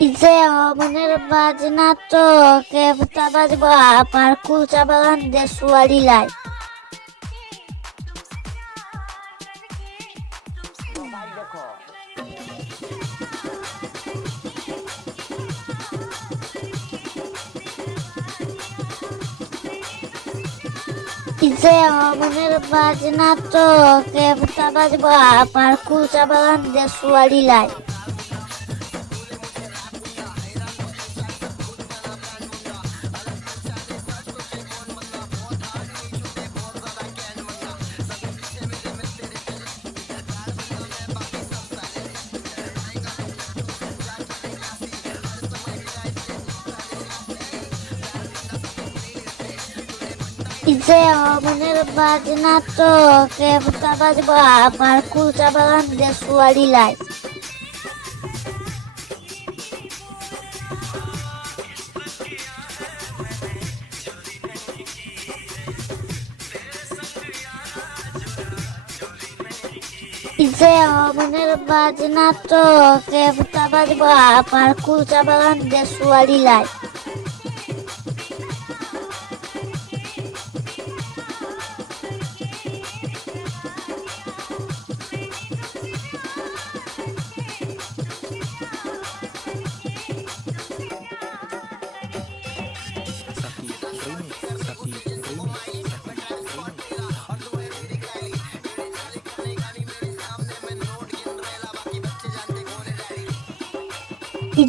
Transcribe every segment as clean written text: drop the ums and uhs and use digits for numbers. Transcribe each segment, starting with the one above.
যে মনের বাজনা তো কেবতা বাজবা পারকুল চা বাগান দেশুয়ারি লাই যে মনের বাজনা তো কেবতা বাজবা পারকুল চা বাগান দেশুয়ারি লাই যে মনের বাজনা তো কেবতা বাজবা পারকুল চা বাগান দেশুয়ারি লাই যে মনের বাজনা তো কেবতা বাজবা পারকুল চা বাগান দেশুয়ারি লাই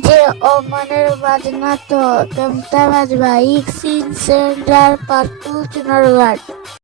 যে মনের বাজনা তো কেমতা বাজবা ইক্সিন সেন্টার পাতুল চুনারঘাট